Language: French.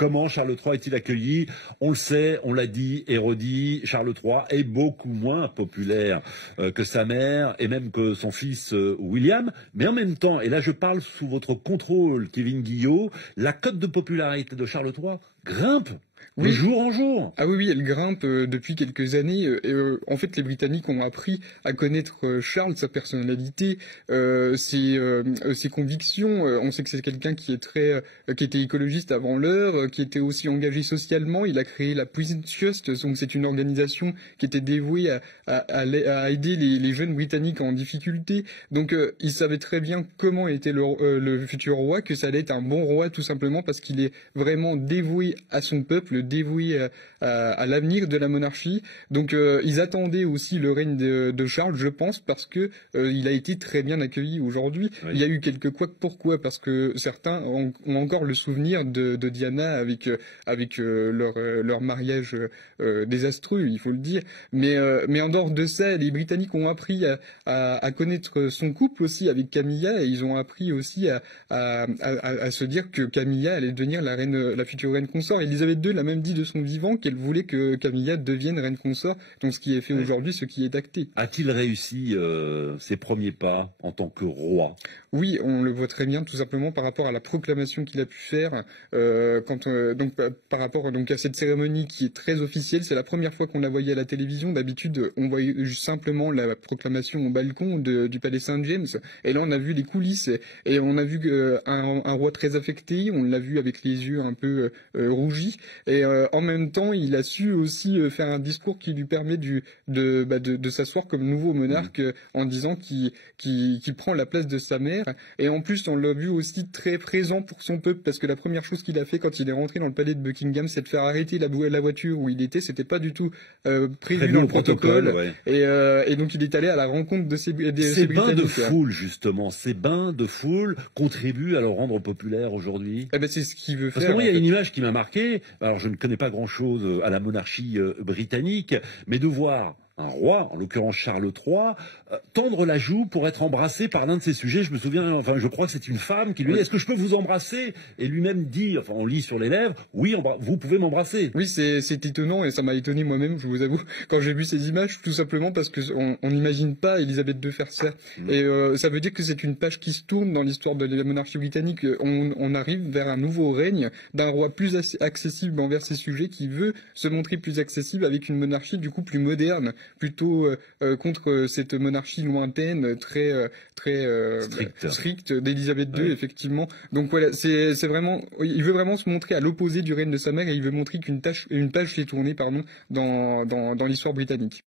comment Charles III est-il accueilli? On le sait, on l'a dit et redit, Charles III est beaucoup moins populaire que sa mère et même que son fils William. Mais en même temps, et là je parle sous votre contrôle, Kevin Guillot, la cote de popularité de Charles III grimpe. De Oui. jour en jour. Ah oui, oui, elle grimpe depuis quelques années. En fait, les Britanniques ont appris à connaître Charles, sa personnalité, ses convictions. On sait que c'est quelqu'un qui est qui était écologiste avant l'heure, qui était aussi engagé socialement. Il a créé la Prince Trust, donc c'est une organisation qui était dévouée à aider les jeunes Britanniques en difficulté. Donc, il savait très bien comment était le futur roi, que ça allait être un bon roi, tout simplement parce qu'il est vraiment dévoué à son peuple, dévoué à l'avenir de la monarchie. Donc ils attendaient aussi le règne de Charles, je pense, parce que il a été très bien accueilli aujourd'hui. Oui. Il y a eu quelques couacs. Pourquoi? Parce que certains ont encore le souvenir de Diana avec leur mariage désastreux, il faut le dire. Mais en dehors de ça, les Britanniques ont appris à connaître son couple aussi avec Camilla, et ils ont appris aussi à se dire que Camilla allait devenir la future reine consort. Elisabeth II l'a même dit de son vivant qu'elle voulait que Camilla devienne reine consort, donc ce qui est fait aujourd'hui, ce qui est acté. A-t-il réussi ses premiers pas en tant que roi? Oui, on le voit très bien, tout simplement par rapport à la proclamation qu'il a pu faire, donc par rapport donc à cette cérémonie qui est très officielle. C'est la première fois qu'on la voyait à la télévision. D'habitude, on voyait simplement la proclamation au balcon du palais Saint-James, et là on a vu les coulisses et on a vu un roi très affecté. On l'a vu avec les yeux un peu rougis, et en même temps, il a su aussi faire un discours qui lui permet de s'asseoir comme nouveau monarque, en disant qu'il prend la place de sa mère. Et en plus, on l'a vu aussi très présent pour son peuple, parce que la première chose qu'il a fait quand il est rentré dans le palais de Buckingham, c'est de faire arrêter la voiture où il était. C'était pas du tout prévu dans le protocole. Ouais. Et donc il est allé à la rencontre de ces Ces bains de Britanniques. foule, justement, ces bains de foule contribuent à le rendre populaire aujourd'hui? Eh ben, c'est ce qu'il veut Parce faire. que moi, il y a une image qui m'a marqué. Alors, je ne connais pas grand-chose à la monarchie britannique, mais de voir un roi, en l'occurrence Charles III, tendre la joue pour être embrassé par l'un de ses sujets. Je me souviens, enfin, je crois que c'est une femme qui lui dit, est-ce que je peux vous embrasser? Et lui-même dit, enfin, on lit sur les lèvres, oui, vous pouvez m'embrasser. Oui, c'est étonnant, et ça m'a étonné moi-même, je vous avoue, quand j'ai vu ces images, tout simplement parce que on n'imagine pas Elisabeth II faire ça. Et ça veut dire que c'est une page qui se tourne dans l'histoire de la monarchie britannique. On arrive vers un nouveau règne d'un roi plus accessible envers ses sujets, qui veut se montrer plus accessible avec une monarchie du coup plus moderne, plutôt contre cette monarchie lointaine, très stricte d'Elisabeth II, Ouais. effectivement. Donc voilà, c'est vraiment, il veut vraiment se montrer à l'opposé du règne de sa mère, et il veut montrer une page s'est tournée, pardon, dans l'histoire britannique.